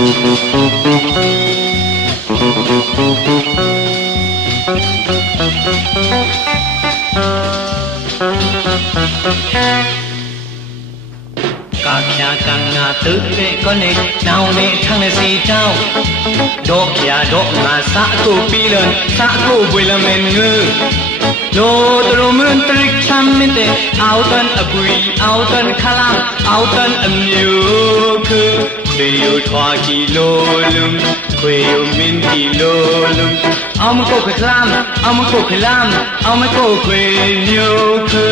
cả kia càng ngà tứ lệ con lệ nào lệ thằng lệ gì trao. Đô kia đô ngà xã tu pi lần xã tu làm men ngư đô đô mươn trik chăm mê áo tân à áo tân khá lam áo tân âm nhiều kilolum, kuyo min kilolum. Amko klam, amko klam, amko kuyo ku.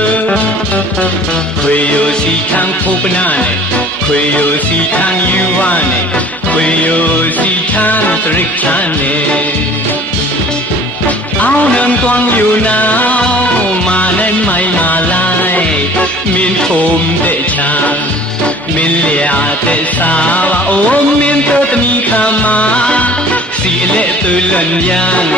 Kuyo si tang popanane, kuyo si tang yuane, kuyo si tang trikane. Ao nan con yu nao, ma nen mai ma lai, min om de chang. miliate sawa om min tot mi khama si lệ tu lần yang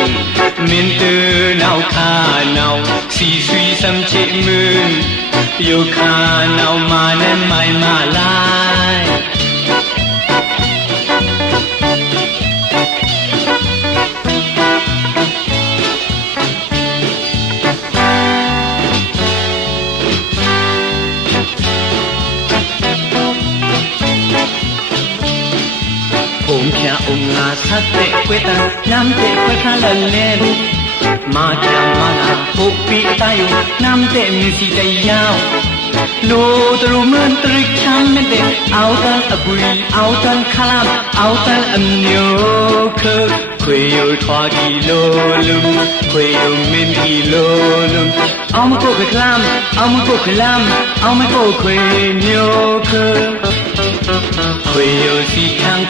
min tu nau kha nau. Si suy sam che mun yo kha nau ma nen mai ma lai ညာအုံငါဆက်တဲ့ခွေတန်ညမ်းတဲ့ခွေခါလလဲမာချာမာလာပုပ္ပိတယုနမ်တဲ့မြစီတယောင်လိုတရုမန်တရိချမ်းမတဲ့အောက်တန်အပူအောက်တန်ခလာအောက်တန်အမျိုးခခွေယိုထွားကီလိုလုံခွေယိုမင်းကီလိုလုံအောင်မကိုခလမ်အောင်မကိုခလမ်အောင်မကိုခွေမျိုးခ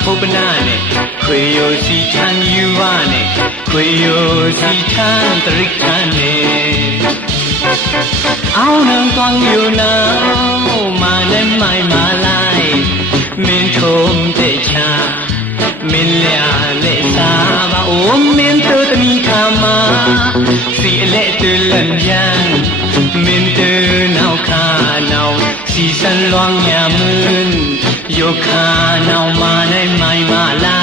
စီချံဖုပနာနဲ့ခွေယိုစီချံယူဝနဲ့ခွေယိုစီချံတရိကံနဲ့အောင်နံကောင်းယူနာမာနဲ့မိုင်မာလိုက်မင်းထုံတဲ့ချာမင်းလျာနဲ့သာပါအိုမင်းတို့တမီခါမာစီအလက်တူလန်ပြန်မင်းတို့နောက်ခါနောက်စီစံလွန်ညာမွန်း ယုခာနောင်မာနဲ့မိုင်မာလာ